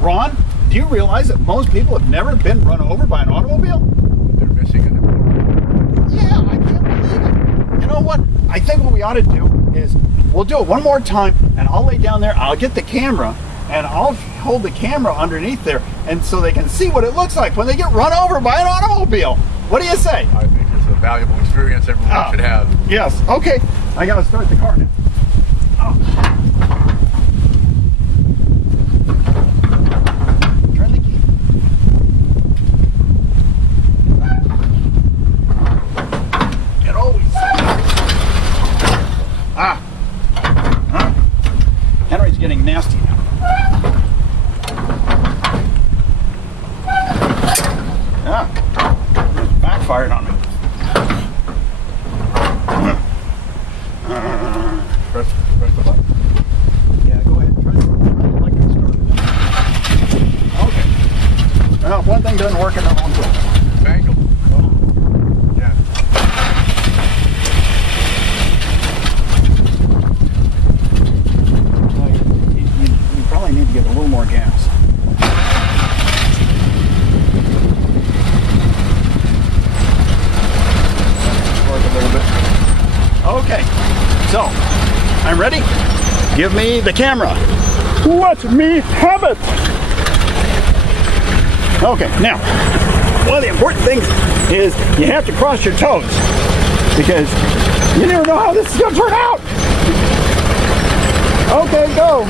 Ron, do you realize that most people have never been run over by an automobile? They're missing an important. Yeah, I can't believe it. You know what? I think what we ought to do is we'll do it one more time, and I'll lay down there, I'll get the camera, and I'll hold the camera underneath there, and so they can see what it looks like when they get run over by an automobile. What do you say? I think it's a valuable experience everyone should have. Yes. Okay. I gotta start the car now. Turn the key. It always. Henry's getting nasty now. Backfired on me. Press the button. Yeah, go ahead. Try the electric start. Okay. Well, if one thing doesn't work, another one will. It's angled. Yeah. Well, you probably need to get a little more gas. Work a little bit. Okay, so I'm ready. Give me the camera. Let me have it. Okay, now, one of the important things is you have to cross your toes because you never know how this is going to turn out. Okay, go.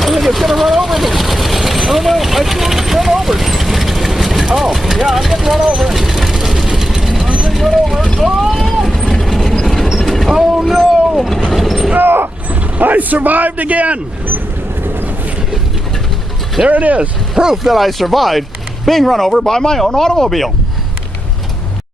I think it's going to run over me. Oh no, I feel it run over. Oh, yeah, I'm getting run over. I'm getting run over. Oh! Oh no! Ah, I survived again! There it is, proof that I survived being run over by my own automobile.